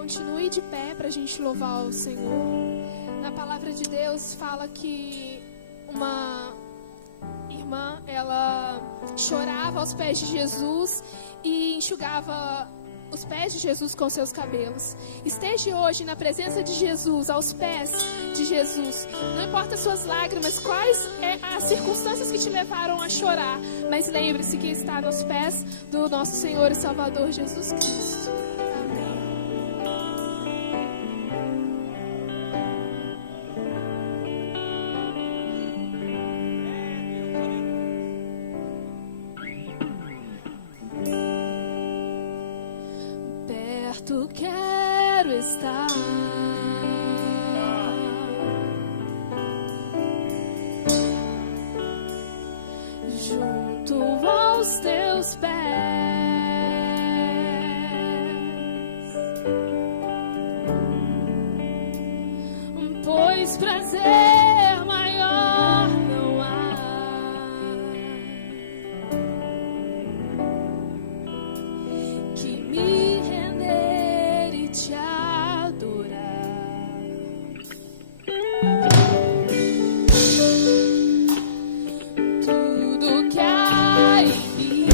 Continue de pé para a gente louvar o Senhor. Na palavra de Deus fala que uma irmã, ela chorava aos pés de Jesus e enxugava os pés de Jesus com seus cabelos. Esteja hoje na presença de Jesus, aos pés de Jesus. Não importa as suas lágrimas, quais as circunstâncias que te levaram a chorar, mas lembre-se que está aos pés do nosso Senhor e Salvador Jesus Cristo. Perto quero estar, junto aos teus pés, pois prazer maior não há que me te adorar. Tudo que há em mim,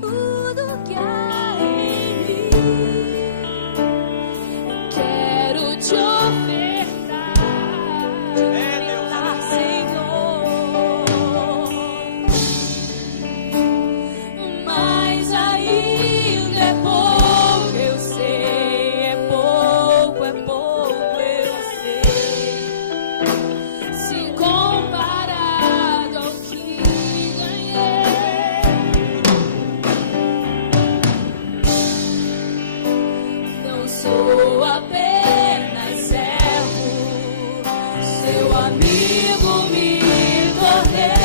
tudo que há em mim, quero te ofertar, Senhor. Mas ainda é pouco, eu sei, é pouco, eu sei. Se comparado ao que ganhei, não sou apenas servo, seu amigo me tornei.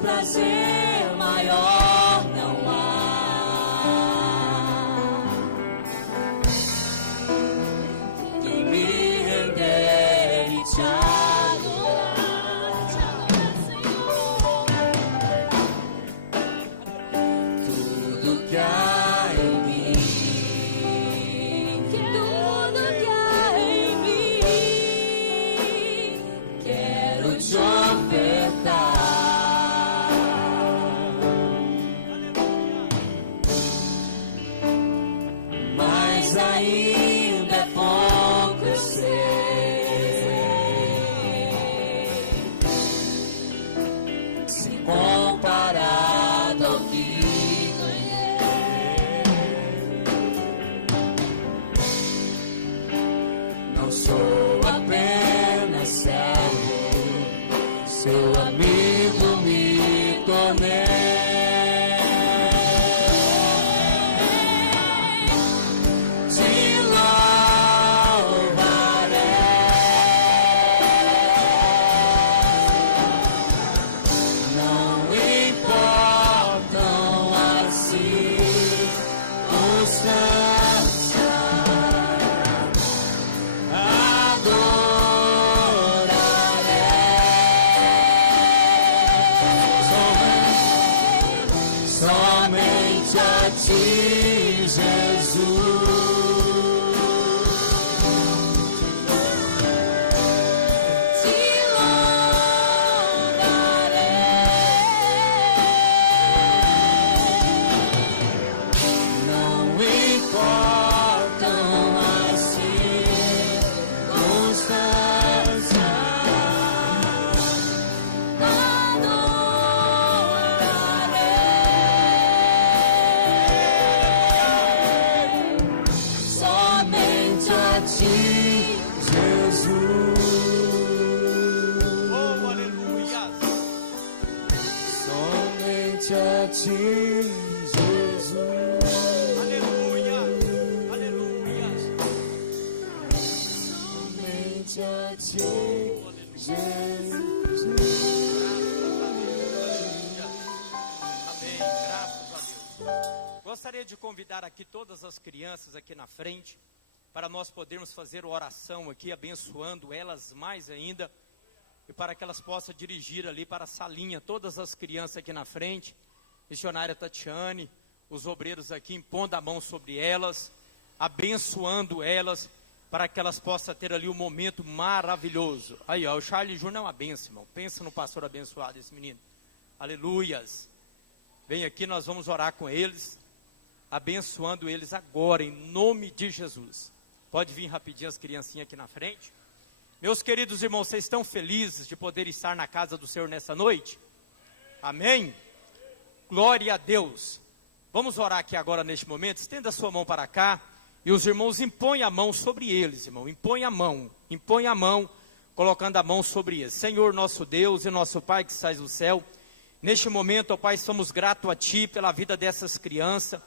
Prazer maior não há que me render e te adorar, Senhor. Tudo que há em mim, tudo que há em mim, quero te ofertar. Ainda é pouco, eu sei. Se comparado ao que ganhei, não sou apenas servo, seu amigo me tornei. Somente a ti, Jesus. Te louvarei. ti, Jesus. Oh, aleluia. Somente a ti, Jesus. Aleluia. Aleluia. Somente a ti, Jesus. Amém. Graças a Deus. Gostaria de convidar aqui todas as crianças aqui na frente, para nós podermos fazer oração aqui, abençoando elas mais ainda, e para que elas possam dirigir ali para a salinha, todas as crianças aqui na frente, missionária Tatiane, os obreiros aqui impondo a mão sobre elas, abençoando elas, para que elas possam ter ali um momento maravilhoso. Aí, ó, o Charlie Júnior é uma bênção, irmão. Pensa no pastor abençoado, esse menino. Aleluias. Vem aqui, nós vamos orar com eles, abençoando eles agora, em nome de Jesus. Pode vir rapidinho as criancinhas aqui na frente. Meus queridos irmãos, vocês estão felizes de poder estar na casa do Senhor nessa noite? Amém? Glória a Deus. Vamos orar aqui agora neste momento. Estenda a sua mão para cá. E os irmãos impõem a mão sobre eles, irmão. Impõe a mão, colocando a mão sobre eles. Senhor nosso Deus e nosso Pai que estás no céu, neste momento, ó Pai, somos gratos a Ti pela vida dessas crianças.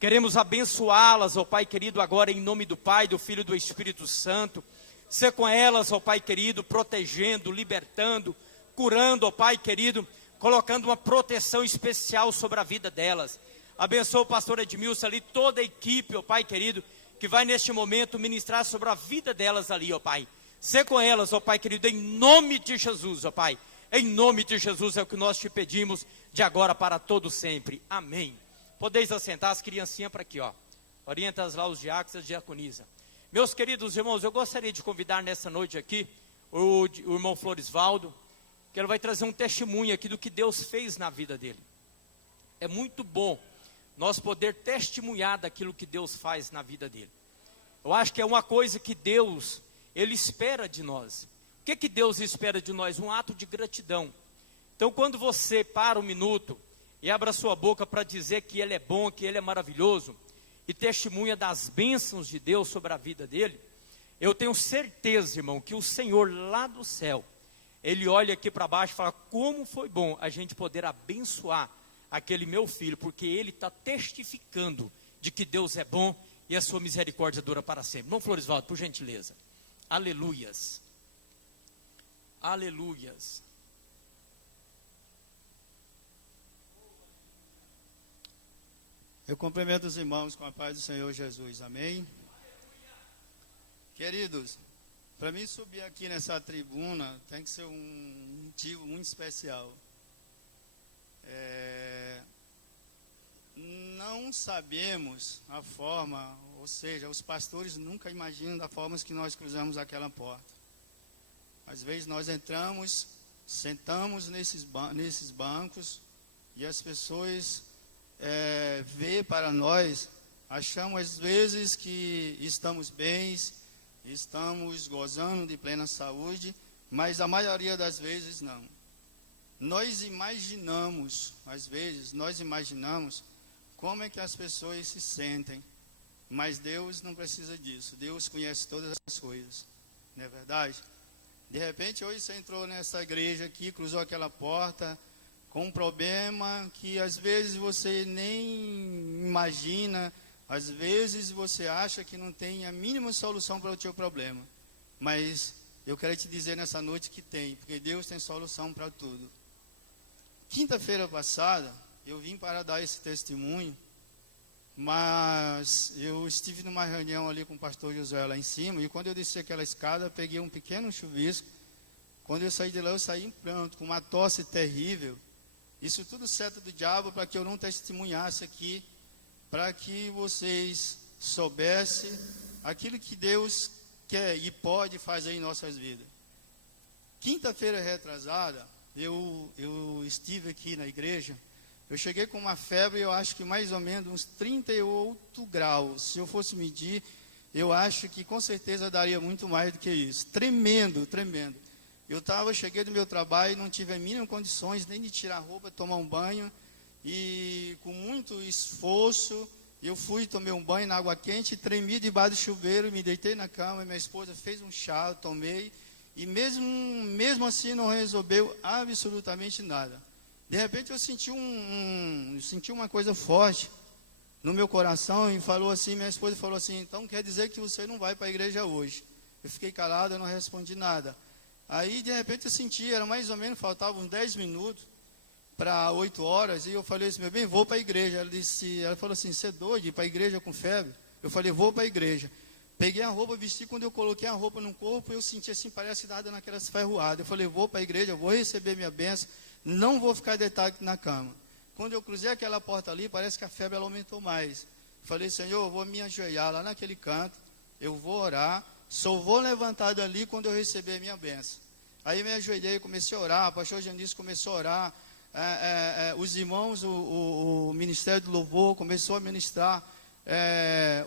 Queremos abençoá-las, ó Pai querido, agora em nome do Pai, do Filho e do Espírito Santo. Ser com elas, ó Pai querido, protegendo, libertando, curando, ó Pai querido, colocando uma proteção especial sobre a vida delas. Abençoa o pastor Edmilson ali, toda a equipe, ó Pai querido, que vai neste momento ministrar sobre a vida delas ali, ó Pai. Ser com elas, ó Pai querido, em nome de Jesus, ó Pai. Em nome de Jesus é o que nós te pedimos, de agora para todo sempre. Amém. Podeis assentar as criancinhas para aqui, ó. Orienta-as lá os diáconos e as diaconisas. Meus queridos irmãos, eu gostaria de convidar nessa noite aqui o irmão Floresvaldo, que ele vai trazer um testemunho aqui do que Deus fez na vida dele. É muito bom nós poder testemunhar daquilo que Deus faz na vida dele. Eu acho que é uma coisa que Deus, Ele espera de nós. O que Deus espera de nós? Um ato de gratidão. Então, quando você para um minuto e abre a sua boca para dizer que Ele é bom, que Ele é maravilhoso, e testemunha das bênçãos de Deus sobre a vida dele, eu tenho certeza, irmão, que o Senhor lá do céu, Ele olha aqui para baixo e fala, como foi bom a gente poder abençoar aquele meu filho, porque ele está testificando de que Deus é bom e a sua misericórdia dura para sempre. Não, Floresvaldo, por gentileza. Aleluias. Aleluias. Eu cumprimento os irmãos com a paz do Senhor Jesus, amém? Queridos, para mim subir aqui nessa tribuna tem que ser um motivo muito especial. Não sabemos a forma, ou seja, os pastores nunca imaginam da forma que nós cruzamos aquela porta. Às vezes nós entramos, sentamos nesses bancos e as pessoas vê para nós, achamos às vezes que estamos bem, estamos gozando de plena saúde, mas a maioria das vezes não. Nós imaginamos, às vezes, como é que as pessoas se sentem, mas Deus não precisa disso. Deus conhece todas as coisas, não é verdade? De repente, hoje você entrou nessa igreja aqui, cruzou aquela porta, com um problema que às vezes você nem imagina, às vezes você acha que não tem a mínima solução para o seu problema. Mas eu quero te dizer nessa noite que tem, porque Deus tem solução para tudo. Quinta-feira passada, eu vim para dar esse testemunho, mas eu estive numa reunião ali com o pastor Josué lá em cima, e quando eu desci aquela escada, peguei um pequeno chuvisco. Quando eu saí de lá, eu saí em pranto, com uma tosse terrível. Isso tudo certo do diabo para que eu não testemunhasse aqui, para que vocês soubessem aquilo que Deus quer e pode fazer em nossas vidas. Quinta-feira retrasada, eu estive aqui na igreja, eu cheguei com uma febre, eu acho que mais ou menos uns 38 graus. Se eu fosse medir, eu acho que com certeza daria muito mais do que isso. Tremendo, tremendo. Cheguei do meu trabalho e não tive a mínima condições nem de tirar a roupa, tomar um banho. E com muito esforço, Eu fui, tomei um banho na água quente, tremi debaixo do chuveiro, me deitei na cama, minha esposa fez um chá, eu tomei, e mesmo assim não resolveu absolutamente nada. De repente eu senti senti uma coisa forte no meu coração e falou assim, minha esposa falou assim, então quer dizer que você não vai para a igreja hoje? Eu fiquei calado, eu não respondi nada. Aí de repente eu senti, era mais ou menos, faltavam uns 10 minutos para 8 horas, e eu falei assim, meu bem, vou para a igreja. Ela falou assim, você é doido, ir para a igreja com febre? Eu falei, vou para a igreja. Peguei a roupa, vesti, quando eu coloquei a roupa no corpo, eu senti assim, parece que estava dando aquelas ferroadas. Eu falei, vou para a igreja, vou receber minha bênção, não vou ficar deitado na cama. Quando eu cruzei aquela porta ali, parece que a febre ela aumentou mais. Falei, Senhor, eu vou me ajoelhar lá naquele canto, eu vou orar, só vou levantar dali quando eu receber a minha bênção. Aí me ajoelhei, comecei a orar, o pastor Janice começou a orar, os irmãos, o Ministério do Louvor começou a ministrar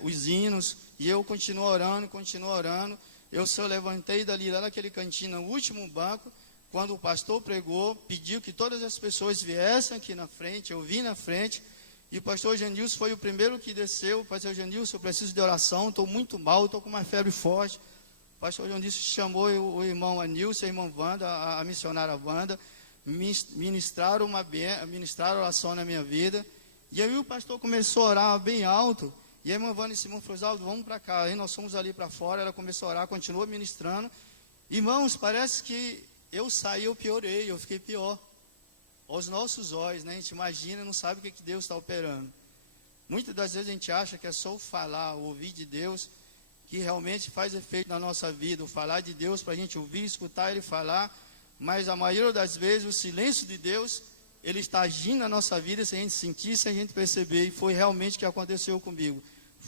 os hinos, e eu continuo orando, eu só levantei dali, lá naquele cantinho, no último banco, quando o pastor pregou, pediu que todas as pessoas viessem aqui na frente, eu vim na frente, e o pastor Janilson foi o primeiro que desceu. Pastor Janilson, eu preciso de oração, estou muito mal, estou com uma febre forte. O pastor Janilson chamou o irmão Anilson, a irmã Wanda, a missionária Wanda, ministraram oração na minha vida, e aí o pastor começou a orar bem alto, e a irmã Wanda e Simão falou, vamos para cá, aí nós fomos ali para fora, ela começou a orar, continuou ministrando. Irmãos, parece que eu saí, eu piorei, eu fiquei pior, aos nossos olhos, né? A gente imagina, não sabe o que Deus está operando. Muitas das vezes a gente acha que é só o falar, o ouvir de Deus, que realmente faz efeito na nossa vida, o falar de Deus, para a gente ouvir, escutar Ele falar, mas a maioria das vezes o silêncio de Deus, Ele está agindo na nossa vida sem a gente sentir, sem a gente perceber, e foi realmente o que aconteceu comigo.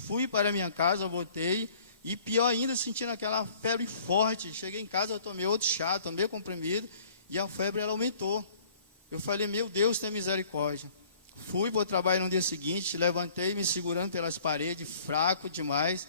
Fui para a minha casa, voltei, e pior ainda, sentindo aquela febre forte. Cheguei em casa, eu tomei outro chá, tomei comprimido, e a febre ela aumentou. Eu falei, meu Deus, tem misericórdia. Fui para o trabalho no dia seguinte, levantei, me segurando pelas paredes, fraco demais,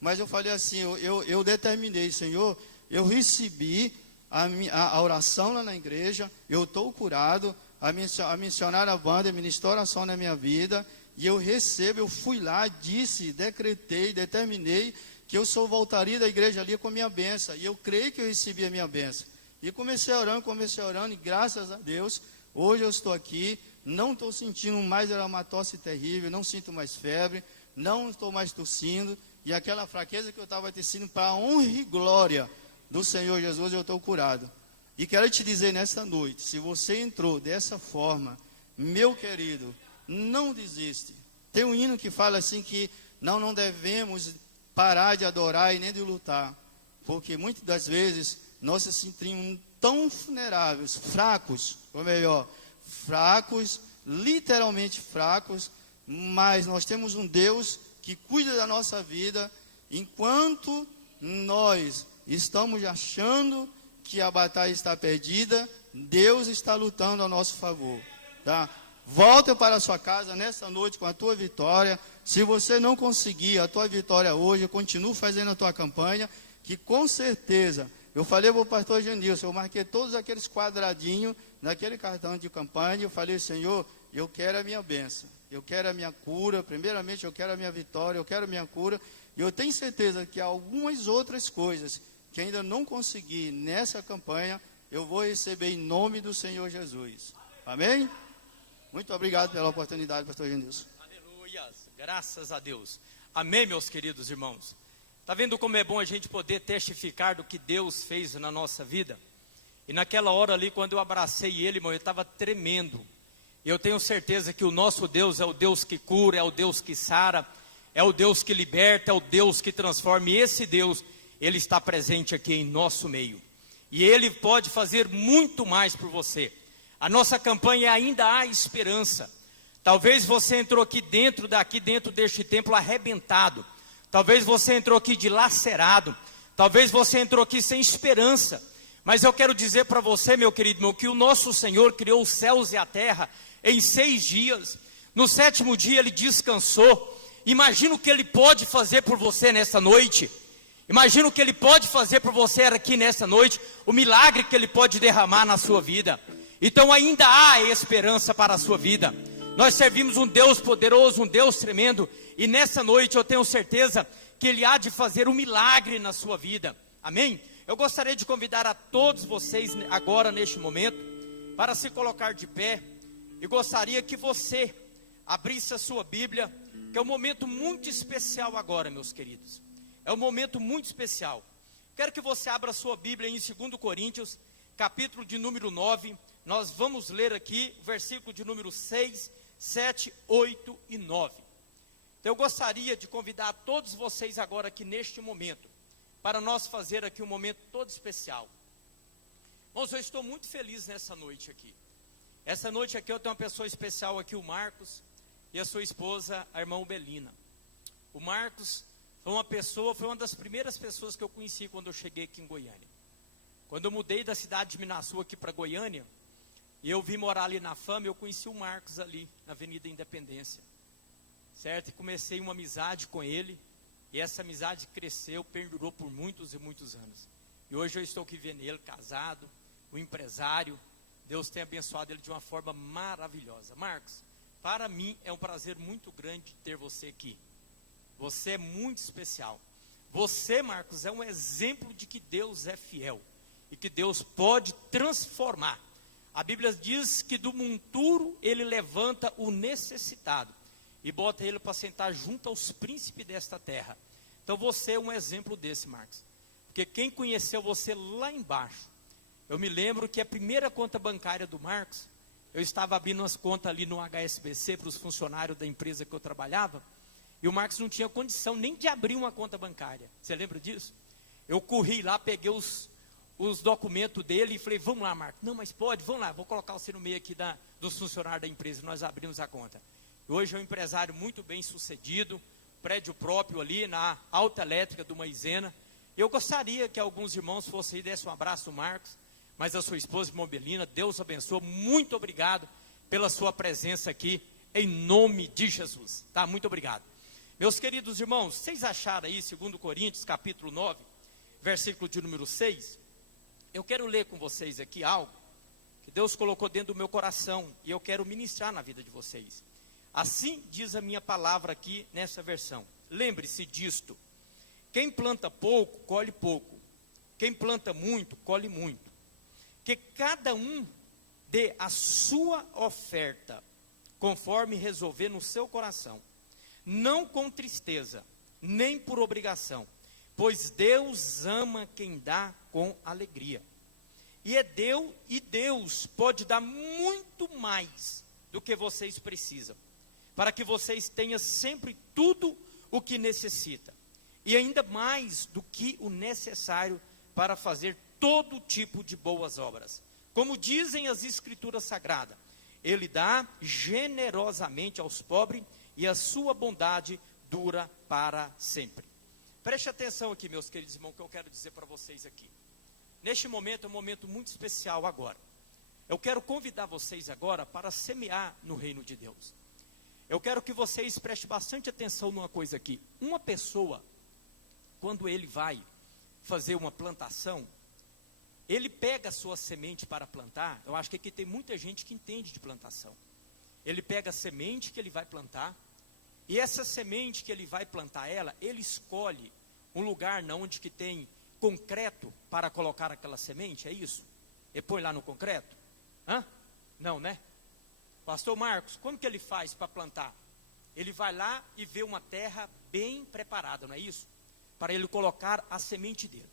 mas eu falei assim, eu determinei, Senhor, eu recebi a oração lá na igreja, eu estou curado, a missionária Wanda ministrou oração na minha vida, e eu recebo, eu fui lá, disse, decretei, determinei, que eu só voltaria da igreja ali com a minha bênção, e eu creio que eu recebi a minha bênção. E comecei orando, e graças a Deus, hoje eu estou aqui, não estou sentindo mais, era uma tosse terrível, não sinto mais febre, não estou mais tossindo, e aquela fraqueza que eu estava tecendo, para a honra e glória do Senhor Jesus, eu estou curado. E quero te dizer nesta noite, se você entrou dessa forma, meu querido, não desiste. Tem um hino que fala assim que não devemos parar de adorar e nem de lutar, porque muitas das vezes nós se sentimos tão vulneráveis, fracos, ou melhor, fracos, literalmente fracos, mas nós temos um Deus que cuida da nossa vida, enquanto nós estamos achando que a batalha está perdida, Deus está lutando a nosso favor, tá? Volta para a sua casa nessa noite com a tua vitória. Se você não conseguir a tua vitória hoje, continue fazendo a tua campanha, que com certeza, eu falei para o pastor Janilson, eu marquei todos aqueles quadradinhos naquele cartão de campanha, eu falei, Senhor, eu quero a minha bênção, eu quero a minha cura, primeiramente eu quero a minha vitória, eu quero a minha cura, e eu tenho certeza que algumas outras coisas que ainda não consegui nessa campanha, eu vou receber em nome do Senhor Jesus. Amém? Muito obrigado pela oportunidade, pastor Janilson. Aleluia, graças a Deus. Amém, meus queridos irmãos. Está vendo como é bom a gente poder testificar do que Deus fez na nossa vida? E naquela hora ali, quando eu abracei ele, irmão, eu estava tremendo. Eu tenho certeza que o nosso Deus é o Deus que cura, é o Deus que sara, é o Deus que liberta, é o Deus que transforma. E esse Deus, Ele está presente aqui em nosso meio. E Ele pode fazer muito mais por você. A nossa campanha ainda há esperança. Talvez você entrou aqui dentro deste templo arrebentado. Talvez você entrou aqui dilacerado. Talvez você entrou aqui sem esperança. Mas eu quero dizer para você, meu querido irmão, que o nosso Senhor criou os céus e a terra em 6 dias. No 7º dia Ele descansou. Imagina o que Ele pode fazer por você nessa noite. Imagina o que Ele pode fazer por você aqui nessa noite. O milagre que Ele pode derramar na sua vida. Então ainda há esperança para a sua vida. Nós servimos um Deus poderoso, um Deus tremendo, e nessa noite eu tenho certeza que Ele há de fazer um milagre na sua vida, amém? Eu gostaria de convidar a todos vocês agora, neste momento, para se colocar de pé, e gostaria que você abrisse a sua Bíblia, que é um momento muito especial agora, meus queridos, é um momento muito especial. Quero que você abra a sua Bíblia em 2 Coríntios, capítulo de número 9, nós vamos ler aqui o versículo de número 6, 7, 8 e 9. Então eu gostaria de convidar todos vocês agora aqui neste momento, para nós fazer aqui um momento todo especial. Irmãos, eu estou muito feliz nessa noite aqui. Essa noite aqui eu tenho uma pessoa especial aqui, o Marcos, e a sua esposa, a irmã Belina. O Marcos foi uma das primeiras pessoas que eu conheci quando eu cheguei aqui em Goiânia. Quando eu mudei da cidade de Minaçu aqui para Goiânia, e eu vim morar ali na Fama, eu conheci o Marcos ali, na Avenida Independência, certo? E comecei uma amizade com ele, e essa amizade cresceu, perdurou por muitos e muitos anos. E hoje eu estou aqui vendo ele, casado, um empresário. Deus tem abençoado ele de uma forma maravilhosa. Marcos, para mim é um prazer muito grande ter você aqui. Você é muito especial. Você, Marcos, é um exemplo de que Deus é fiel e que Deus pode transformar. A Bíblia diz que do monturo Ele levanta o necessitado e bota ele para sentar junto aos príncipes desta terra. Então você é um exemplo desse, Marcos. Porque quem conheceu você lá embaixo, eu me lembro que a primeira conta bancária do Marcos, eu estava abrindo umas contas ali no HSBC para os funcionários da empresa que eu trabalhava, e o Marcos não tinha condição nem de abrir uma conta bancária. Você lembra disso? Eu corri lá, peguei os documentos dele e falei, vamos lá, Marcos. Não, mas pode, vamos lá, vou colocar você no meio aqui dos funcionários da empresa. Nós abrimos a conta. Hoje é um empresário muito bem sucedido, prédio próprio ali na Alta Elétrica do Maizena. Eu gostaria que alguns irmãos fossem aí, dessem um abraço ao Marcos, mas a sua esposa, irmã Belina, Deus abençoe, muito obrigado pela sua presença aqui, em nome de Jesus, tá? Muito obrigado. Meus queridos irmãos, vocês acharam aí, 2 Coríntios, capítulo 9, versículo de número 6, eu quero ler com vocês aqui algo que Deus colocou dentro do meu coração e eu quero ministrar na vida de vocês. Assim diz a minha palavra aqui nessa versão. Lembre-se disto: quem planta pouco, colhe pouco. Quem planta muito, colhe muito. Que cada um dê a sua oferta, conforme resolver no seu coração, não com tristeza, nem por obrigação, pois Deus ama quem dá com alegria. E Deus pode dar muito mais do que vocês precisam, para que vocês tenham sempre tudo o que necessita, e ainda mais do que o necessário para fazer todo tipo de boas obras. Como dizem as Escrituras Sagradas, Ele dá generosamente aos pobres, e a sua bondade dura para sempre. Preste atenção aqui, meus queridos irmãos, que eu quero dizer para vocês aqui. Neste momento é um momento muito especial agora. Eu quero convidar vocês agora para semear no reino de Deus. Eu quero que vocês prestem bastante atenção numa coisa aqui. Uma pessoa, quando ele vai fazer uma plantação, ele pega a sua semente para plantar. Eu acho que aqui tem muita gente que entende de plantação. Ele pega a semente que ele vai plantar, e essa semente que ele vai plantar ele escolhe um lugar onde que tem concreto para colocar aquela semente, é isso? Ele põe lá no concreto? Hã? Não, né? Pastor Marcos, como que ele faz para plantar? Ele vai lá e vê uma terra bem preparada, não é isso? Para ele colocar a semente dele.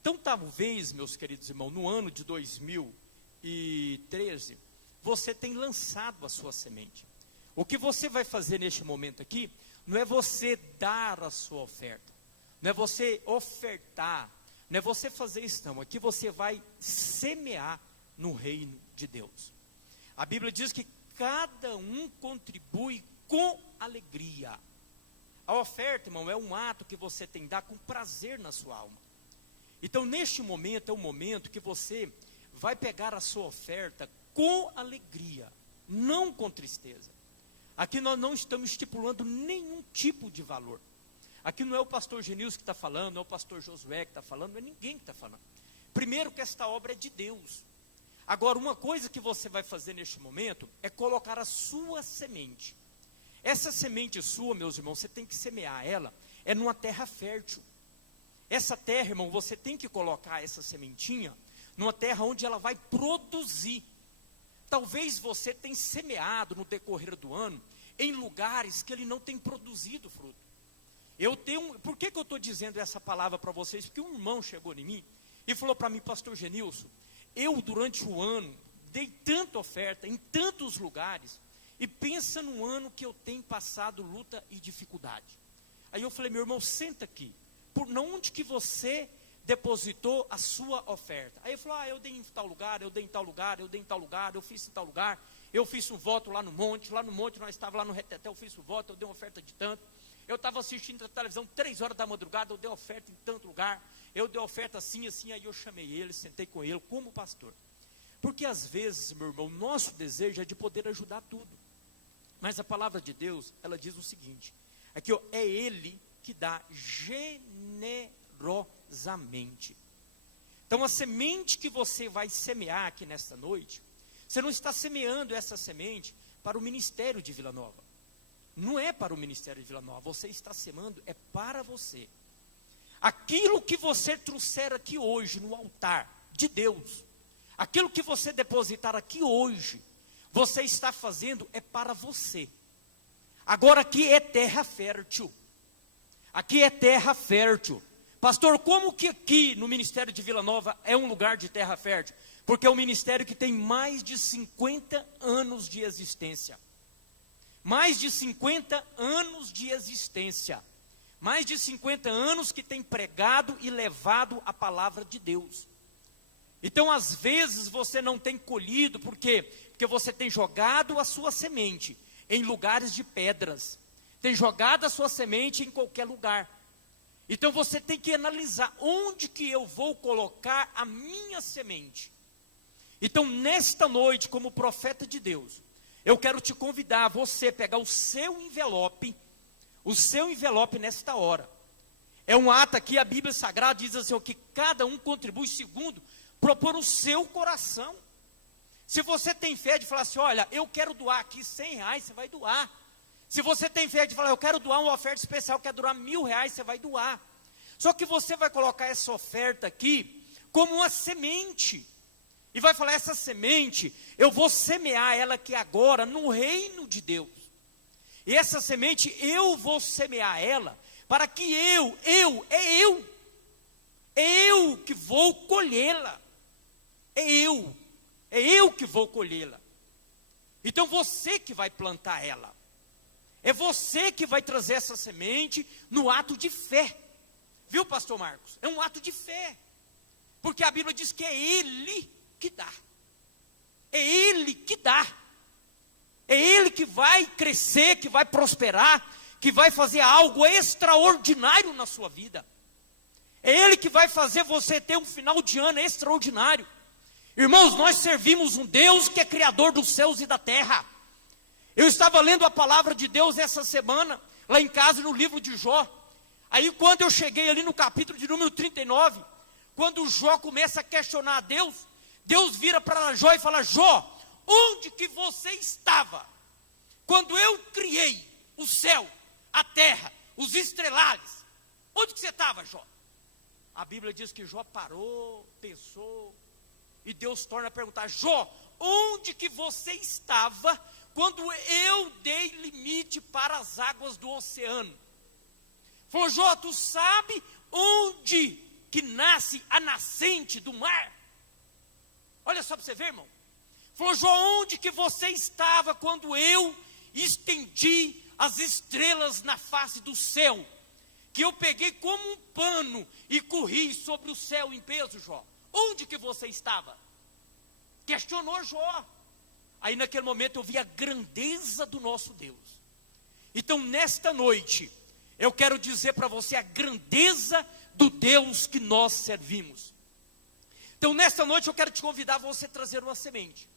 Então talvez, meus queridos irmãos, no ano de 2013, você tem lançado a sua semente. O que você vai fazer neste momento aqui, não é você dar a sua oferta, não é você ofertar, não é você fazer isso não, aqui você vai semear no reino de Deus. A Bíblia diz que cada um contribui com alegria. A oferta, irmão, é um ato que você tem que dar com prazer na sua alma. Então neste momento é um momento que você vai pegar a sua oferta com alegria, não com tristeza. Aqui nós não estamos estipulando nenhum tipo de valor. Aqui não é o pastor Genilson que está falando, não é o pastor Josué que está falando, não é ninguém que está falando. Primeiro que esta obra é de Deus. Agora, uma coisa que você vai fazer neste momento é colocar a sua semente. Essa semente sua, meus irmãos, você tem que semear ela, é numa terra fértil. Essa terra, irmão, você tem que colocar essa sementinha numa terra onde ela vai produzir. Talvez você tenha semeado no decorrer do ano em lugares que ele não tem produzido fruto. Por que eu estou dizendo essa palavra para vocês? Porque um irmão chegou em mim e falou para mim: pastor Genilson, eu durante o ano dei tanta oferta em tantos lugares, e pensa num ano que eu tenho passado luta e dificuldade. Aí eu falei: meu irmão, senta aqui, onde que você depositou a sua oferta? Aí ele falou: eu dei em tal lugar, eu dei em tal lugar, eu dei em tal lugar, eu fiz em tal lugar, eu fiz um voto lá no monte nós estávamos lá no Reteté, eu fiz o voto, eu dei uma oferta de tanto, eu estava assistindo a televisão 3 horas da madrugada, eu dei oferta em tanto lugar, eu dei oferta assim, assim. Aí eu chamei ele, sentei com ele como pastor, porque às vezes, meu irmão, nosso desejo é de poder ajudar tudo, mas a palavra de Deus, ela diz o seguinte, aqui ó, é Ele que dá generosamente. Então a semente que você vai semear aqui nesta noite, você não está semeando essa semente para o ministério de Vila Nova, não é para o ministério de Vila Nova, você está semeando, é para você. Aquilo que você trouxer aqui hoje no altar de Deus, aquilo que você depositar aqui hoje, você está fazendo é para você. Agora aqui é terra fértil. Aqui é terra fértil. Pastor, como que aqui no ministério de Vila Nova é um lugar de terra fértil? Porque é um ministério que tem mais de 50 anos de existência. Mais de 50 anos de existência. Mais de 50 anos que tem pregado e levado a palavra de Deus. Então, às vezes, você não tem colhido, por quê? Porque você tem jogado a sua semente em lugares de pedras. Tem jogado a sua semente em qualquer lugar. Então, você tem que analisar onde que eu vou colocar a minha semente. Então, nesta noite, como profeta de Deus, eu quero te convidar a você pegar o seu envelope nesta hora. É um ato aqui, a Bíblia Sagrada diz assim, que cada um contribui segundo propor o seu coração. Se você tem fé de falar assim, olha, eu quero doar aqui R$100, você vai doar. Se você tem fé de falar, eu quero doar uma oferta especial, quero doar R$1.000, você vai doar. Só que você vai colocar essa oferta aqui como uma semente. E vai falar, essa semente, eu vou semear ela aqui agora no reino de Deus. E essa semente, eu vou semear ela para que eu que vou colhê-la. É eu que vou colhê-la. Então você que vai plantar ela. É você que vai trazer essa semente no ato de fé. Viu, pastor Marcos? É um ato de fé. Porque a Bíblia diz que é Ele que dá. É Ele que dá. É Ele que vai crescer, que vai prosperar, que vai fazer algo extraordinário na sua vida. É Ele que vai fazer você ter um final de ano extraordinário. Irmãos, nós servimos um Deus que é criador dos céus e da terra. Eu estava lendo a palavra de Deus essa semana, lá em casa, no livro de Jó. Aí quando eu cheguei ali no capítulo de número 39, quando Jó começa a questionar a Deus, Deus vira para Jó e fala, Jó, onde que você estava quando eu criei o céu, a terra, os estrelares? Onde que você estava, Jó? A Bíblia diz que Jó parou, pensou, e Deus torna a perguntar, Jó, onde que você estava quando eu dei limite para as águas do oceano? Falou, Jó, tu sabe onde que nasce a nascente do mar? Olha só para você ver, irmão. Falou, Jó, onde que você estava quando eu estendi as estrelas na face do céu? Que eu peguei como um pano e corri sobre o céu em peso, Jó. Onde que você estava? Questionou Jó. Aí naquele momento eu vi a grandeza do nosso Deus. Então nesta noite, eu quero dizer para você a grandeza do Deus que nós servimos. Então nesta noite eu quero te convidar a você trazer uma semente.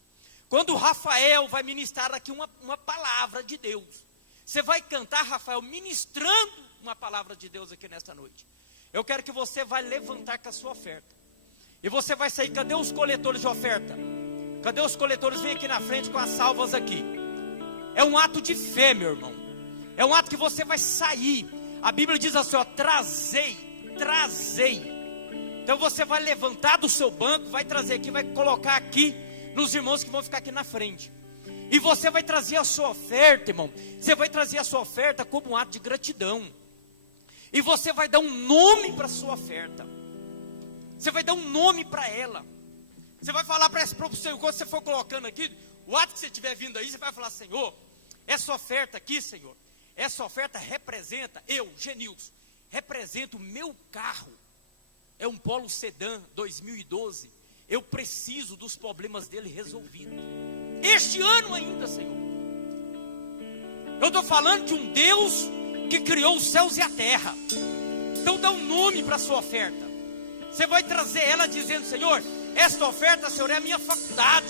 Quando o Rafael vai ministrar aqui uma palavra de Deus, você vai cantar, Rafael, ministrando uma palavra de Deus aqui nesta noite. Eu quero que você vai levantar com a sua oferta. E você vai sair, cadê os coletores de oferta? Cadê os coletores? Vem aqui na frente com as salvas aqui. É um ato de fé, meu irmão. É um ato que você vai sair. A Bíblia diz assim, ó, trazei. Então você vai levantar do seu banco, vai trazer aqui, vai colocar aqui nos irmãos que vão ficar aqui na frente. E você vai trazer a sua oferta, irmão. Você vai trazer a sua oferta como um ato de gratidão. E você vai dar um nome para a sua oferta. Você vai dar um nome para ela. Você vai falar para o Senhor, quando você for colocando aqui, o ato que você estiver vindo aí, você vai falar, Senhor, essa oferta aqui, Senhor, essa oferta representa, eu, Genilson, represento o meu carro. É um Polo Sedã 2012. Eu preciso dos problemas dele resolvidos. Este ano ainda, Senhor. Eu estou falando de um Deus que criou os céus e a terra. Então dá um nome para a sua oferta. Você vai trazer ela dizendo, Senhor, esta oferta, Senhor, é a minha faculdade.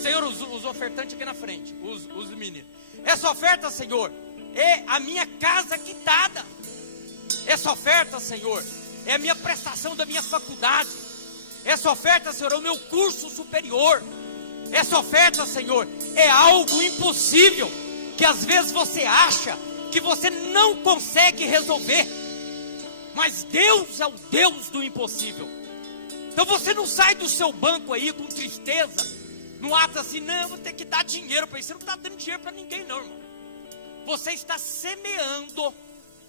Senhor, os ofertantes aqui na frente, os meninos. Essa oferta, Senhor, é a minha casa quitada. Essa oferta, Senhor, é a minha prestação da minha faculdade. Essa oferta, Senhor, é o meu curso superior. Essa oferta, Senhor, é algo impossível, que às vezes você acha que você não consegue resolver. Mas Deus é o Deus do impossível. Então você não sai do seu banco aí com tristeza, no ato assim, não, vou ter que dar dinheiro para isso. Você não está dando dinheiro para ninguém não, irmão. Você está semeando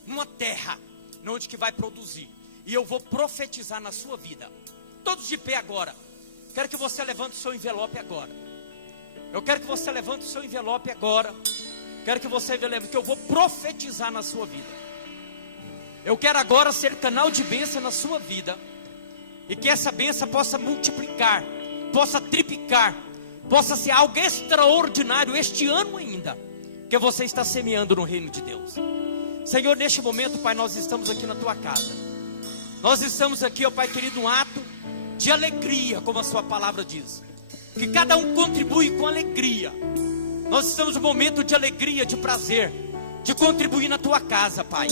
numa terra onde que vai produzir. E eu vou profetizar na sua vida. Todos de pé agora. Quero que você levante o seu envelope agora. Eu quero que você levante o seu envelope agora. Quero que você lembre que eu vou profetizar na sua vida. Eu quero agora ser canal de bênção na sua vida. E que essa bênção possa multiplicar, possa triplicar, possa ser algo extraordinário este ano ainda, que você está semeando no reino de Deus. Senhor, neste momento, Pai, nós estamos aqui na tua casa. Nós estamos aqui, ó Pai querido, um ato de alegria, como a sua palavra diz. Que cada um contribui com alegria. Nós estamos num momento de alegria, de prazer, de contribuir na tua casa, Pai.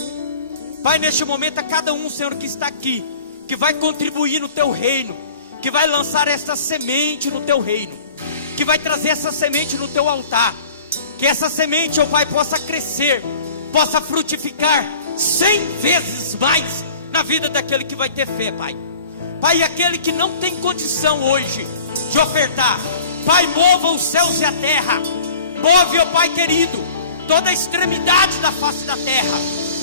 Pai, neste momento, a cada um, Senhor, que está aqui, que vai contribuir no teu reino, que vai lançar essa semente no teu reino, que vai trazer essa semente no teu altar, que essa semente, ó Pai, possa crescer, possa frutificar 100 vezes mais na vida daquele que vai ter fé, Pai. Pai, aquele que não tem condição hoje de ofertar, Pai, mova os céus e a terra, move, ó Pai querido, toda a extremidade da face da terra,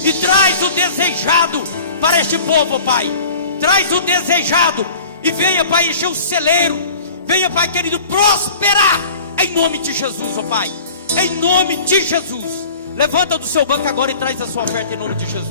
e traz o desejado para este povo, Pai. Traz o desejado, e venha, Pai, encher o celeiro, venha, Pai querido, prosperar, em nome de Jesus, ó Pai, em nome de Jesus. Levanta do seu banco agora e traz a sua oferta em nome de Jesus.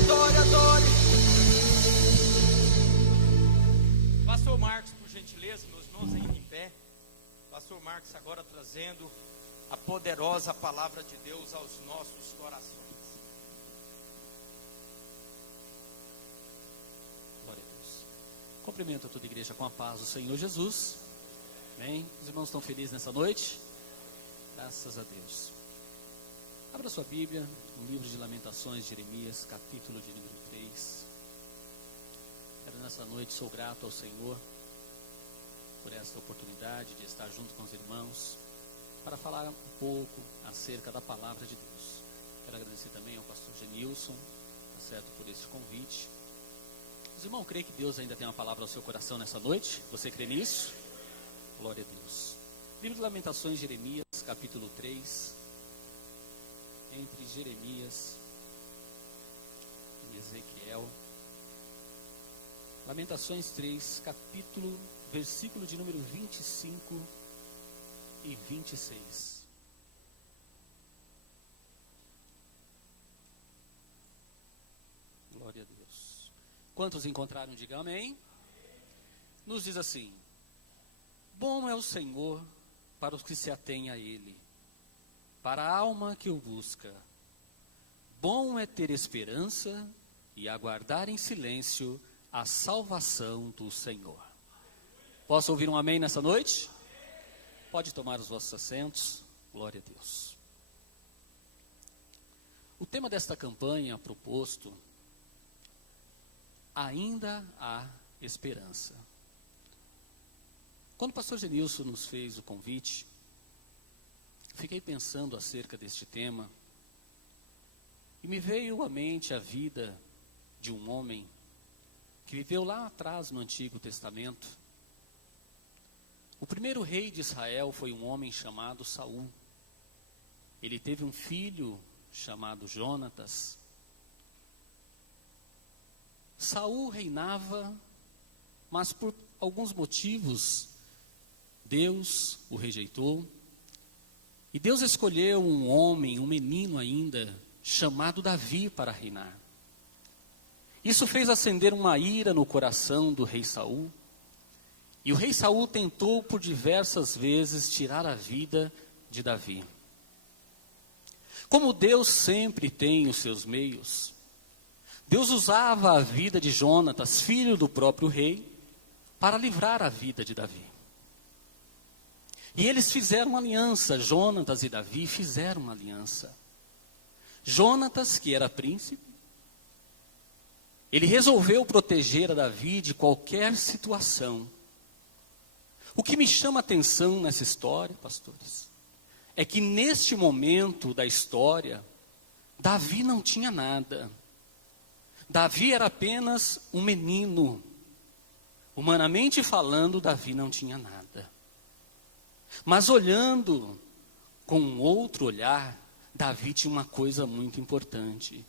adore, adore. Pastor Marcos, por gentileza, meus irmãos ainda em pé. Pastor Marcos agora trazendo a poderosa palavra de Deus aos nossos corações. Glória a Deus. Cumprimento a toda a igreja com a paz do Senhor Jesus. Amém? Os irmãos estão felizes nessa noite? Graças a Deus. Abra sua Bíblia, no livro de Lamentações de Jeremias, capítulo de número 3. Quero nessa noite, sou grato ao Senhor por esta oportunidade de estar junto com os irmãos para falar um pouco acerca da palavra de Deus. Quero agradecer também ao pastor Genilson, tá certo, por esse convite. Os irmãos creem que Deus ainda tem uma palavra ao seu coração nessa noite? Você crê nisso? Glória a Deus. Livro de Lamentações de Jeremias, capítulo 3. Entre Jeremias e Ezequiel. Lamentações 3, capítulo, versículo de número 25 e 26. Glória a Deus. Quantos encontraram, diga amém. Nos diz assim: bom é o Senhor para os que se atêm a Ele, para a alma que o busca. Bom é ter esperança e aguardar em silêncio a salvação do Senhor. Posso ouvir um amém nessa noite? Pode tomar os vossos assentos. Glória a Deus. O tema desta campanha proposto: ainda há esperança. Quando o pastor Genilson nos fez o convite, fiquei pensando acerca deste tema e me veio à mente a vida de um homem que viveu lá atrás no Antigo Testamento. O primeiro rei de Israel foi um homem chamado Saul. Ele teve um filho chamado Jonatas. Saul reinava, mas por alguns motivos Deus o rejeitou. E Deus escolheu um homem, um menino ainda, chamado Davi para reinar. Isso fez acender uma ira no coração do rei Saul. E o rei Saul tentou por diversas vezes tirar a vida de Davi. Como Deus sempre tem os seus meios, Deus usava a vida de Jonatas, filho do próprio rei, para livrar a vida de Davi. E eles fizeram uma aliança, Jonatas e Davi fizeram uma aliança. Jonatas, que era príncipe, ele resolveu proteger a Davi de qualquer situação. O que me chama a atenção nessa história, pastores, é que neste momento da história, Davi não tinha nada. Davi era apenas um menino. Humanamente falando, Davi não tinha nada. Mas olhando com um outro olhar, Davi tinha uma coisa muito importante,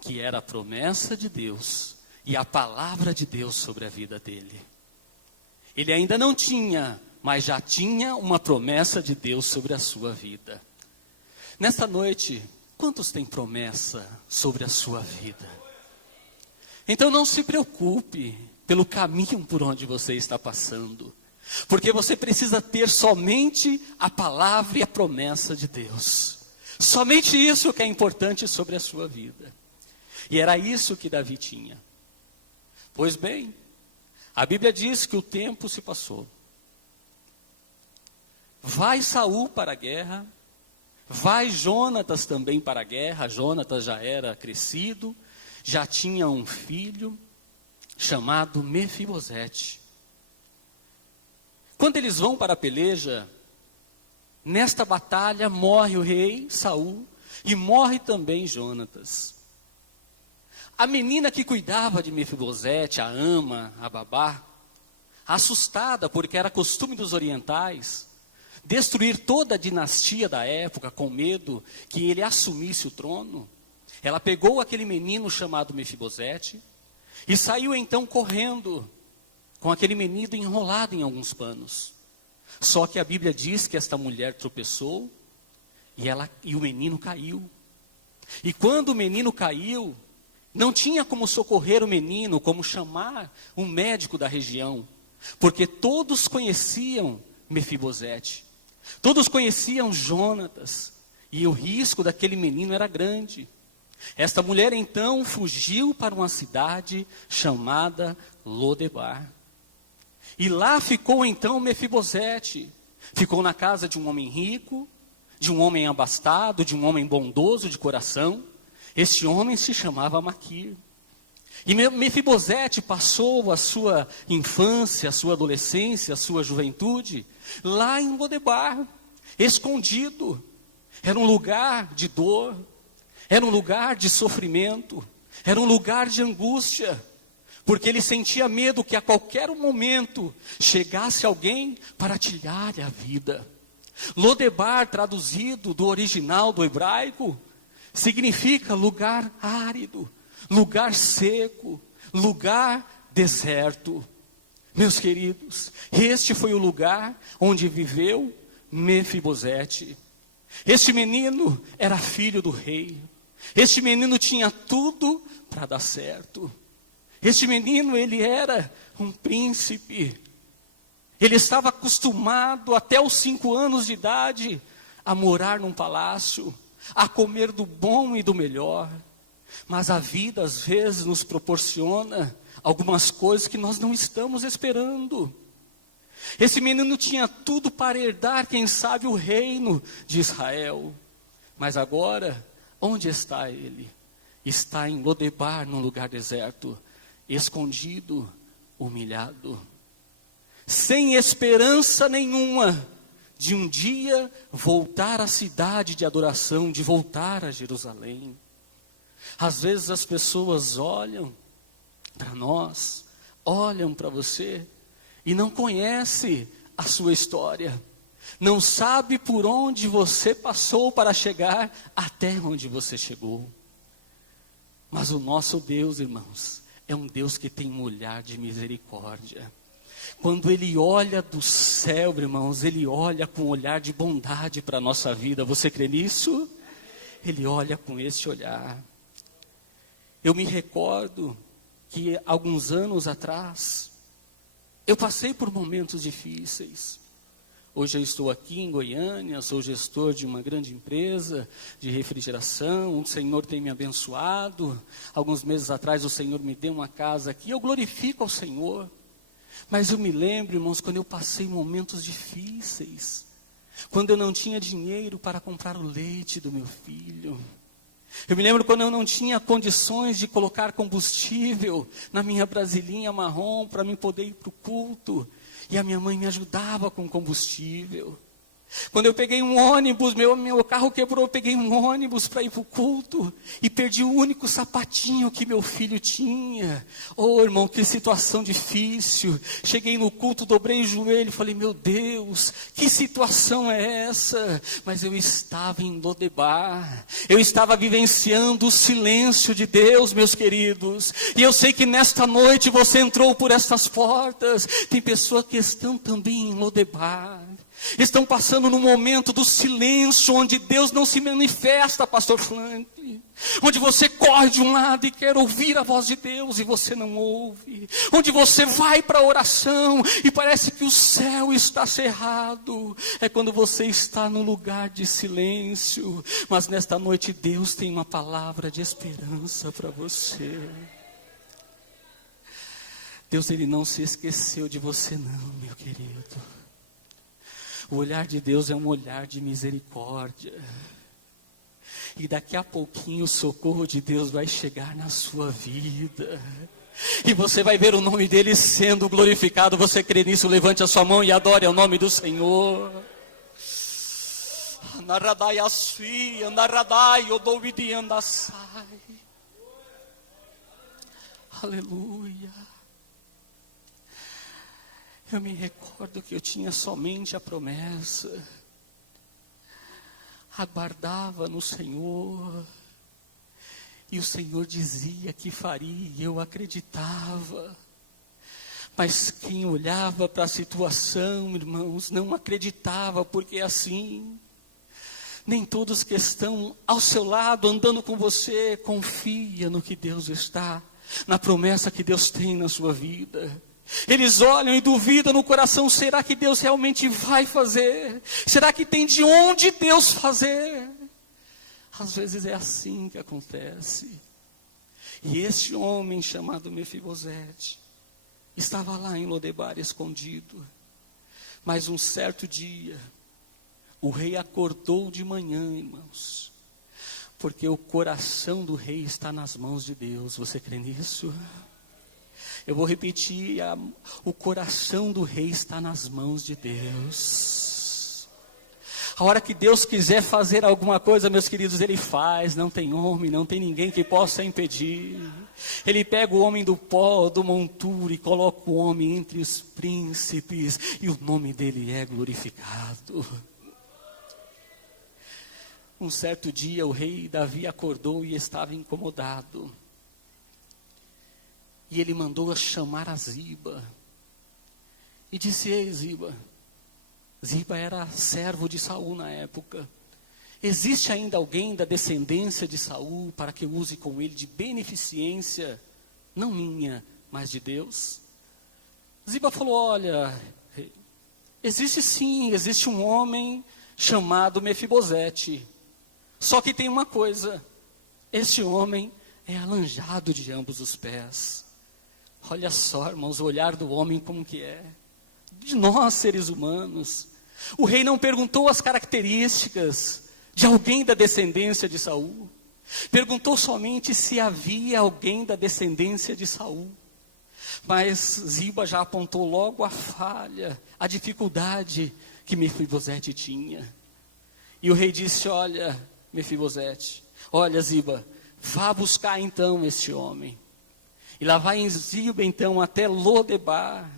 que era a promessa de Deus e a palavra de Deus sobre a vida dele. Ele ainda não tinha, mas já tinha uma promessa de Deus sobre a sua vida. Nesta noite, quantos têm promessa sobre a sua vida? Então não se preocupe pelo caminho por onde você está passando, porque você precisa ter somente a palavra e a promessa de Deus. Somente isso que é importante sobre a sua vida. E era isso que Davi tinha. Pois bem, a Bíblia diz que o tempo se passou. Vai Saul para a guerra, vai Jonatas também para a guerra. Jonatas já era crescido, já tinha um filho chamado Mefibosete. Quando eles vão para a peleja, nesta batalha morre o rei Saul e morre também Jonatas. A menina que cuidava de Mefibosete, a ama, a babá, assustada porque era costume dos orientais destruir toda a dinastia da época com medo que ele assumisse o trono, ela pegou aquele menino chamado Mefibosete e saiu então correndo com aquele menino enrolado em alguns panos. Só que a Bíblia diz que esta mulher tropeçou e o menino caiu. E quando o menino caiu, Não tinha como socorrer o menino, como chamar um médico da região, porque todos conheciam Mefibosete, todos conheciam Jonatas, e o risco daquele menino era grande. Esta mulher então fugiu para uma cidade chamada Lodebar. E lá ficou então Mefibosete. Ficou na casa de um homem rico, de um homem abastado, de um homem bondoso de coração. Este homem se chamava Maquir. E Mefibosete passou a sua infância, a sua adolescência, a sua juventude lá em Lodebar, escondido. Era um lugar de dor, era um lugar de sofrimento, era um lugar de angústia, porque ele sentia medo que a qualquer momento chegasse alguém para tirar-lhe a vida. Lodebar, traduzido do original do hebraico, significa lugar árido, lugar seco, lugar deserto. Meus queridos, este foi o lugar onde viveu Mefibosete. Este menino era filho do rei. Este menino tinha tudo para dar certo. Este menino, ele era um príncipe. Ele estava acostumado até os 5 anos de idade a morar num palácio, a comer do bom e do melhor. Mas a vida às vezes nos proporciona algumas coisas que nós não estamos esperando. Esse menino tinha tudo para herdar, quem sabe, o reino de Israel. Mas agora, onde está ele? Está em Lodebar, num lugar deserto, escondido, humilhado, sem esperança nenhuma de um dia voltar à cidade de adoração, de voltar a Jerusalém. Às vezes as pessoas olham para nós, olham para você e não conhecem a sua história, não sabe por onde você passou para chegar até onde você chegou. Mas o nosso Deus, irmãos, é um Deus que tem um olhar de misericórdia. Quando Ele olha do céu, irmãos, Ele olha com um olhar de bondade para a nossa vida. Você crê nisso? Ele olha com esse olhar. Eu me recordo que alguns anos atrás, eu passei por momentos difíceis. Hoje eu estou aqui em Goiânia, sou gestor de uma grande empresa de refrigeração, o Senhor tem me abençoado. Alguns meses atrás o Senhor me deu uma casa aqui, eu glorifico ao Senhor. Mas eu me lembro, irmãos, quando eu passei momentos difíceis, quando eu não tinha dinheiro para comprar o leite do meu filho. Eu me lembro quando eu não tinha condições de colocar combustível na minha brasilinha marrom para mim poder ir para o culto. E a minha mãe me ajudava com combustível. Quando eu peguei um ônibus, meu carro quebrou, eu peguei um ônibus para ir para o culto e perdi o único sapatinho que meu filho tinha. Oh, irmão, que situação difícil. Cheguei no culto, dobrei o joelho e falei, meu Deus, que situação é essa? Mas eu estava em Lodebar, eu estava vivenciando o silêncio de Deus, meus queridos. E eu sei que nesta noite você entrou por estas portas. Tem pessoas que estão também em Lodebar. Estão passando no momento do silêncio, onde Deus não se manifesta, pastor Franklin. Onde você corre de um lado e quer ouvir a voz de Deus e você não ouve. Onde você vai para a oração e parece que o céu está cerrado. É quando você está no lugar de silêncio. Mas nesta noite Deus tem uma palavra de esperança para você. Deus, Ele não se esqueceu de você não, meu querido. O olhar de Deus é um olhar de misericórdia. E daqui a pouquinho o socorro de Deus vai chegar na sua vida. E você vai ver o nome dele sendo glorificado. Você crê nisso? Levante a sua mão e adore ao nome do Senhor. Aleluia. Eu me recordo que eu tinha somente a promessa, aguardava no Senhor, e o Senhor dizia que faria, e eu acreditava. Mas quem olhava para a situação, irmãos, não acreditava, porque assim, Nem todos que estão ao seu lado, andando com você, confia no que Deus está, na promessa que Deus tem na sua vida. Eles olham e duvidam no coração, será que Deus realmente vai fazer? Será que tem de onde Deus fazer? Às vezes é assim que acontece. E este homem chamado Mefibosete estava lá em Lodebar escondido. Mas um certo dia, o rei acordou de manhã, irmãos, porque o coração do rei está nas mãos de Deus. Você crê nisso? Eu vou repetir, o coração do rei está nas mãos de Deus. A hora que Deus quiser fazer alguma coisa, meus queridos, Ele faz. Não tem homem, não tem ninguém que possa impedir. Ele pega o homem do pó, do monturo, e coloca o homem entre os príncipes, e o nome dele é glorificado. Um certo dia o rei Davi acordou e estava incomodado. E ele mandou chamar a Ziba. E disse: ei, Ziba. Ziba era servo de Saul na época. Existe ainda alguém da descendência de Saul para que eu use com ele de beneficência, não minha, mas de Deus? Ziba falou: olha, existe sim, existe um homem chamado Mefibosete. Só que tem uma coisa, este homem é alanjado de ambos os pés. Olha só, irmãos, o olhar do homem como que é. De nós, seres humanos. O rei não perguntou as características de alguém da descendência de Saul. Perguntou somente se havia alguém da descendência de Saul. Mas Ziba já apontou logo a falha, a dificuldade que Mefibosete tinha. E o rei disse: olha, Mefibosete, olha, Ziba, vá buscar então este homem. E lá vai Ziba então até Lodebar,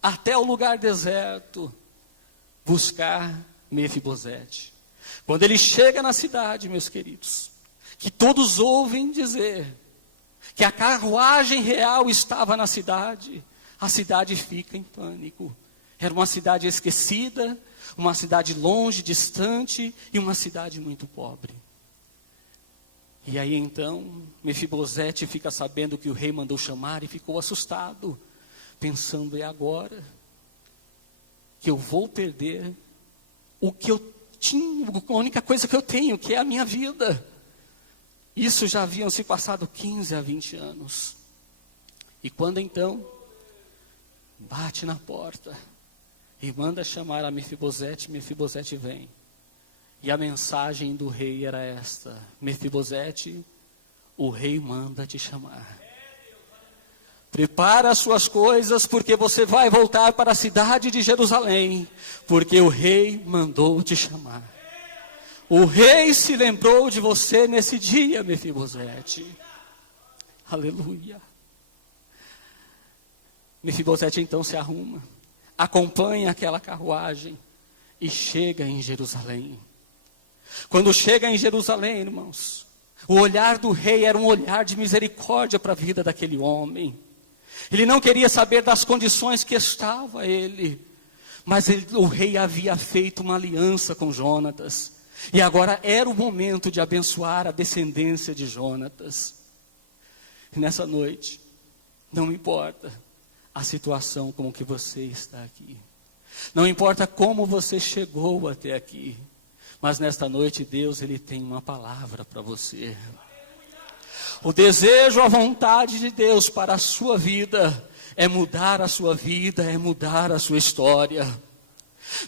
até o lugar deserto, buscar Mefibosete. Quando ele chega na cidade, meus queridos, que todos ouvem dizer que a carruagem real estava na cidade, a cidade fica em pânico. Era uma cidade esquecida, uma cidade longe, distante, e uma cidade muito pobre. E aí então, Mefibosete fica sabendo que o rei mandou chamar e ficou assustado, pensando: é agora que eu vou perder o que eu tinha, a única coisa que eu tenho, que é a minha vida. Isso já haviam se passado 15 a 20 anos. E quando então, bate na porta e manda chamar a Mefibosete, Mefibosete vem. E a mensagem do rei era esta: Mefibosete, o rei manda te chamar. Prepara as suas coisas, porque você vai voltar para a cidade de Jerusalém, porque o rei mandou te chamar. O rei se lembrou de você nesse dia, Mefibosete. Aleluia. Mefibosete então se arruma, acompanha aquela carruagem e chega em Jerusalém. Quando chega em Jerusalém, irmãos, o olhar do rei era um olhar de misericórdia para a vida daquele homem. Ele não queria saber das condições que estava ele, mas o rei havia feito uma aliança com Jonatas, e agora era o momento de abençoar a descendência de Jonatas. E nessa noite, não importa a situação como que você está aqui, não importa como você chegou até aqui, mas nesta noite Deus, Ele tem uma palavra para você. O desejo, a vontade de Deus para a sua vida é mudar a sua vida, é mudar a sua história.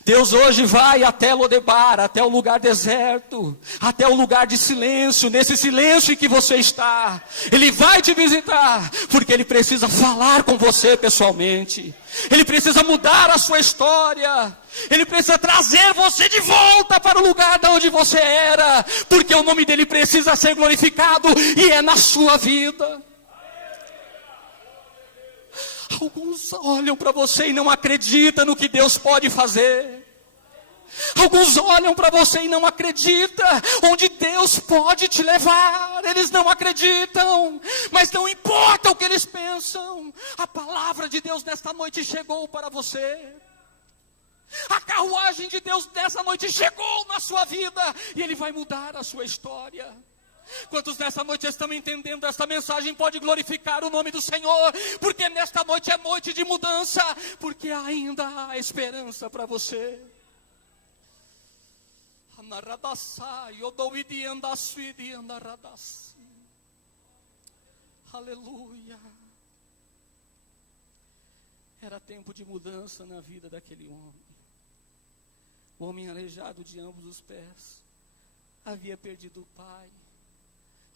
Deus hoje vai até Lodebar, até o lugar deserto, até o lugar de silêncio, nesse silêncio em que você está. Ele vai te visitar, porque Ele precisa falar com você pessoalmente. Ele precisa mudar a sua história. Ele precisa trazer você de volta para o lugar de onde você era, porque o nome dEle precisa ser glorificado, e é na sua vida. Alguns olham para você e não acreditam no que Deus pode fazer. Alguns olham para você e não acreditam onde Deus pode te levar. Eles não acreditam, mas não importa o que eles pensam. A palavra de Deus nesta noite chegou para você. A carruagem de Deus dessa noite chegou na sua vida e Ele vai mudar a sua história. Quantos nessa noite estão entendendo esta mensagem? Pode glorificar o nome do Senhor, porque nesta noite é noite de mudança, porque ainda há esperança para você. Aleluia. Era tempo de mudança na vida daquele homem. O homem aleijado de ambos os pés havia perdido o pai,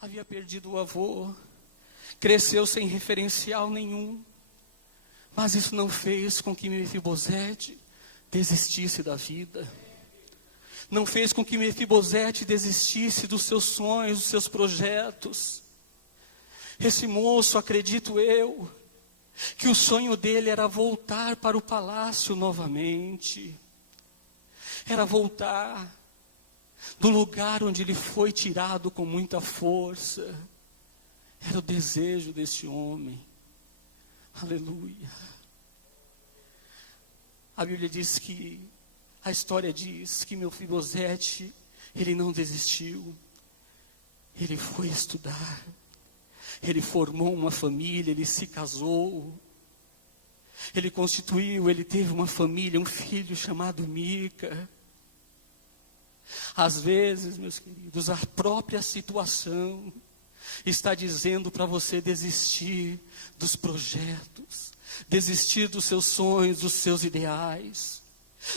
havia perdido o avô, cresceu sem referencial nenhum, mas isso não fez com que Mefibosete desistisse da vida, não fez com que Mefibosete desistisse dos seus sonhos, dos seus projetos. Esse moço, acredito eu, que o sonho dele era voltar para o palácio novamente, era voltar do lugar onde ele foi tirado com muita força. Era o desejo desse homem. Aleluia. A Bíblia diz que, a história diz que Mefibosete, ele não desistiu. Ele foi estudar. Ele formou uma família, ele se casou. Ele constituiu, ele teve uma família, um filho chamado Mica. Às vezes, meus queridos, a própria situação está dizendo para você desistir dos projetos, desistir dos seus sonhos, dos seus ideais.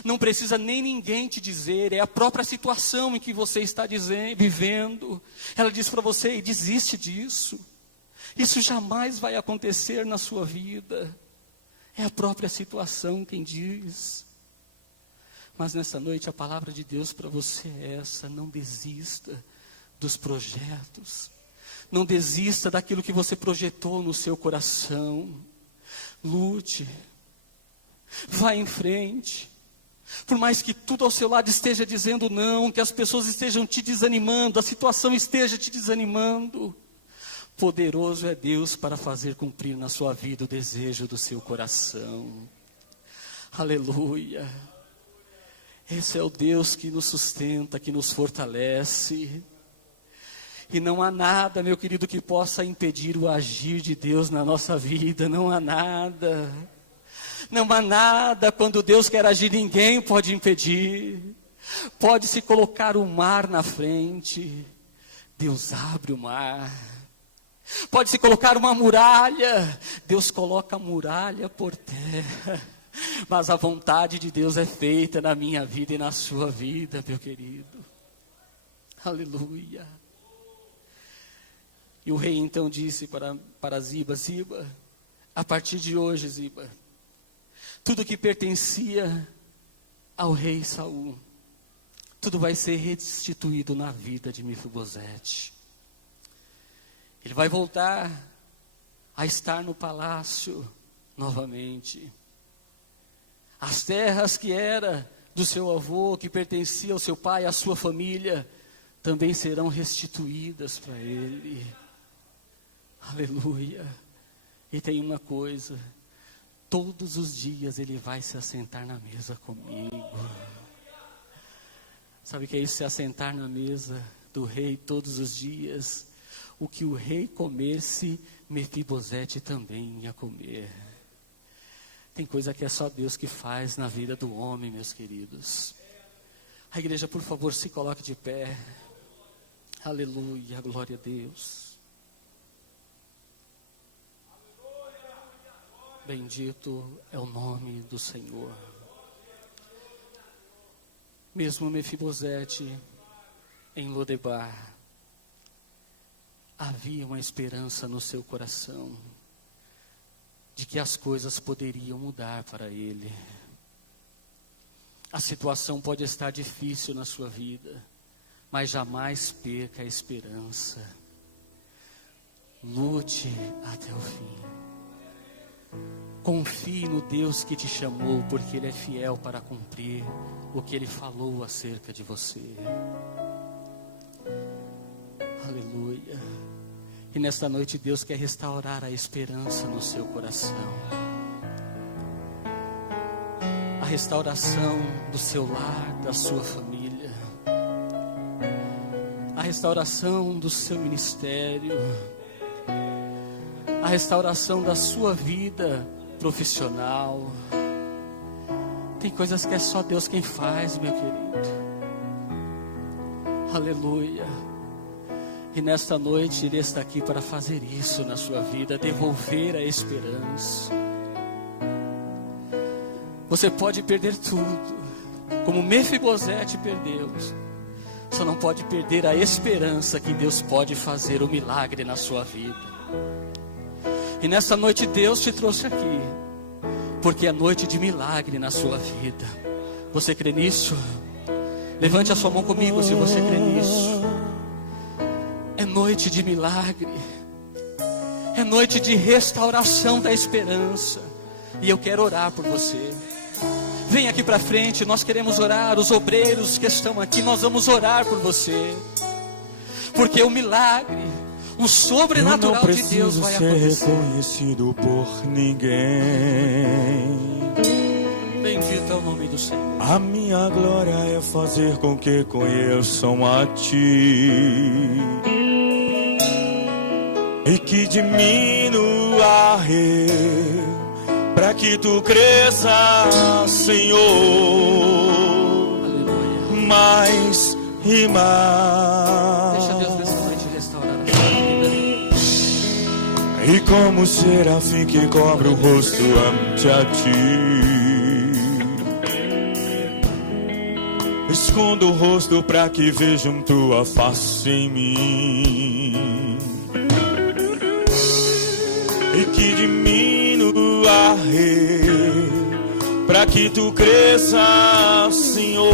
Não precisa nem ninguém te dizer, é a própria situação em que você está vivendo. Ela diz para você, desiste disso. Isso jamais vai acontecer na sua vida. É a própria situação quem diz. Mas nessa noite a palavra de Deus para você é essa: não desista dos projetos, não desista daquilo que você projetou no seu coração. Lute, vá em frente. Por mais que tudo ao seu lado esteja dizendo não, que as pessoas estejam te desanimando, a situação esteja te desanimando, poderoso é Deus para fazer cumprir na sua vida o desejo do seu coração. Aleluia. Esse é o Deus que nos sustenta, que nos fortalece. E não há nada, meu querido, que possa impedir o agir de Deus na nossa vida. Não há nada. Não há nada. Quando Deus quer agir, ninguém pode impedir. Pode-se colocar o mar na frente, Deus abre o mar. Pode-se colocar uma muralha, Deus coloca a muralha por terra. Mas a vontade de Deus é feita na minha vida e na sua vida, meu querido. Aleluia. E o rei então disse para Ziba: Ziba, a partir de hoje, Ziba, tudo que pertencia ao rei Saul, tudo vai ser restituído na vida de Mefibosete. Ele vai voltar a estar no palácio novamente. As terras que era do seu avô, que pertencia ao seu pai, à sua família, também serão restituídas para ele. Aleluia. E tem uma coisa: todos os dias ele vai se assentar na mesa comigo. Sabe o que é isso? Se assentar na mesa do rei todos os dias. O que o rei comesse, Mefibosete também ia comer. Tem coisa que é só Deus que faz na vida do homem, meus queridos. A igreja, por favor, se coloque de pé. Aleluia, glória a Deus. Bendito é o nome do Senhor. Mesmo Mefibosete em Lodebar, havia uma esperança no seu coração de que as coisas poderiam mudar para ele. A situação pode estar difícil na sua vida, mas jamais perca a esperança. Lute até o fim. Confie no Deus que te chamou, porque Ele é fiel para cumprir o que Ele falou acerca de você. Aleluia. E nesta noite Deus quer restaurar a esperança no seu coração. A restauração do seu lar, da sua família, a restauração do seu ministério, a restauração da sua vida profissional. Tem coisas que é só Deus quem faz, meu querido. Aleluia. E nesta noite Ele está aqui para fazer isso na sua vida, devolver a esperança. Você pode perder tudo, como Mefibosete perdeu, só não pode perder a esperança que Deus pode fazer o milagre na sua vida. E nesta noite Deus te trouxe aqui, porque é noite de milagre na sua vida. Você crê nisso? Levante a sua mão comigo se você crê nisso. É noite de milagre, é noite de restauração da esperança. E eu quero orar por você. Vem aqui para frente, nós queremos orar. Os obreiros que estão aqui, nós vamos orar por você, porque o milagre, o sobrenatural de Deus vai acontecer. Eu não preciso ser reconhecido por ninguém. Bendito é o nome do Senhor. A minha glória é fazer com que conheçam a Ti, e que diminua eu, para que Tu cresça, Senhor, Aleluia. mais e mais. Deixa Deus nessa noite restaurar a sua vida. E como serafim que cobre o rosto ante a Ti, escondo o rosto para que vejam Tua face em mim, e que diminua eu, para que Tu cresça, Senhor,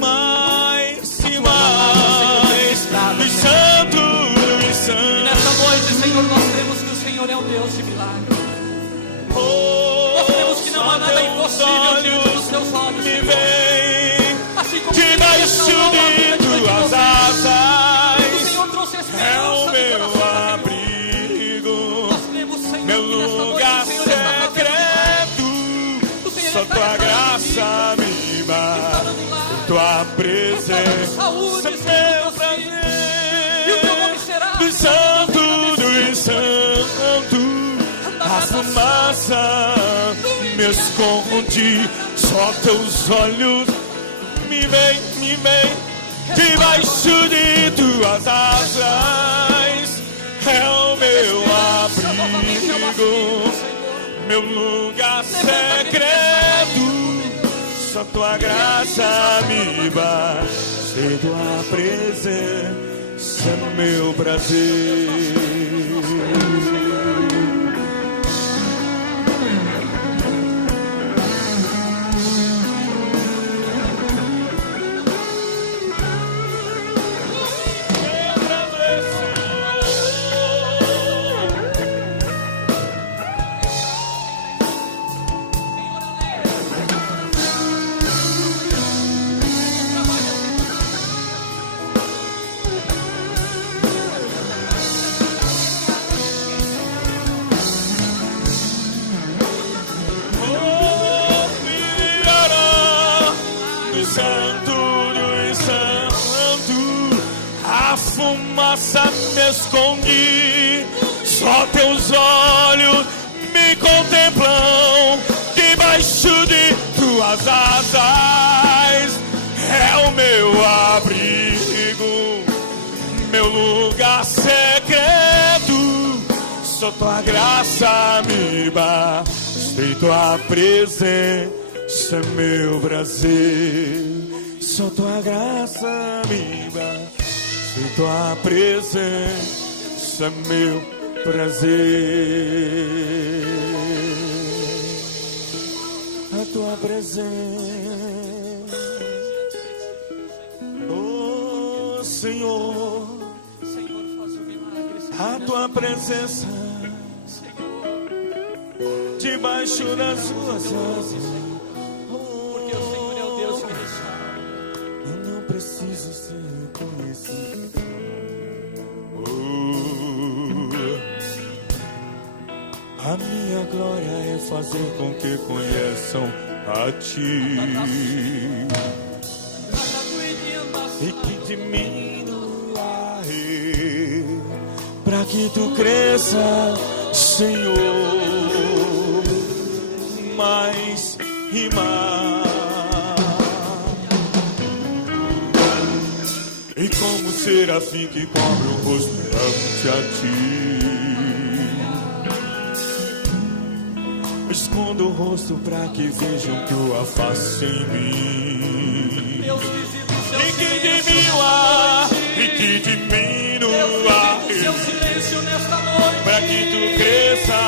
mais e mais, dos santos, dos santos. E nessa noite, Senhor, nós cremos que o Senhor é o Deus de milagre. Nós cremos que não há nada impossível diante dos Teus olhos, Me Senhor. vem Assim como debaixo de Tuas asas, o Senhor trouxe é esperança o no meu coração daquele abrigo, Nós cremos, Senhor, meu que nesta noite lugar o Senhor está fazendo secreto. o Senhor Só está Tua restaurando graça me está basta, dando milagre, Tua presença, saúde, meu Senhor, teus filhos. E o Teu nome será prazer, dos santos, dos santos. A fumaça me esconde, só Teus olhos me vem, debaixo de Tuas asas, é o meu abrigo, meu lugar secreto. Só Tua graça me basta, e Tua presença é meu prazer. Fumaça me esconde, só Teus olhos me contemplam, debaixo de Tuas asas, é o meu abrigo, meu lugar secreto. Só Tua graça me basta, e Tua presença é meu prazer. Só Tua graça me basta, e Tua presença é meu prazer. A Tua presença, oh Senhor, Senhor, faz o milagre, Senhor, a Tua presença, debaixo das Tuas asas, porque o Senhor é o Deus que restaura. eu não preciso ser conhecido. A minha minha glória é fazer com que conheçam a Ti e que diminua para que Tu cresça, Senhor, mais e mais. E como serafim que cobre o rosto perante a Ti, escondo o rosto para que vejam Tua face em mim. E que diminua, para que Tu cresça,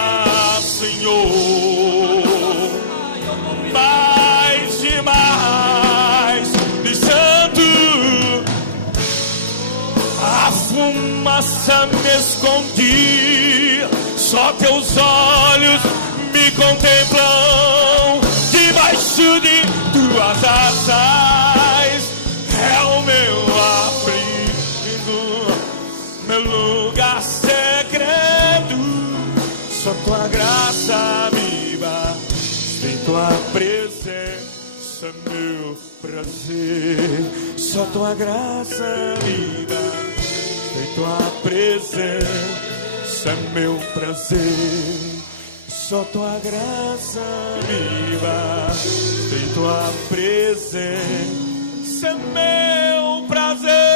Senhor, mais e mais. De santo, a fumaça me escondi, só Teus olhos me contemplam. Debaixo de Tuas asas é o meu abrigo, meu lugar secreto. Só Tua graça me basta, em Tua presença meu prazer. Só Tua graça me basta, em Tua presença meu prazer. Só Tua graça me basta, em Tua presença meu prazer.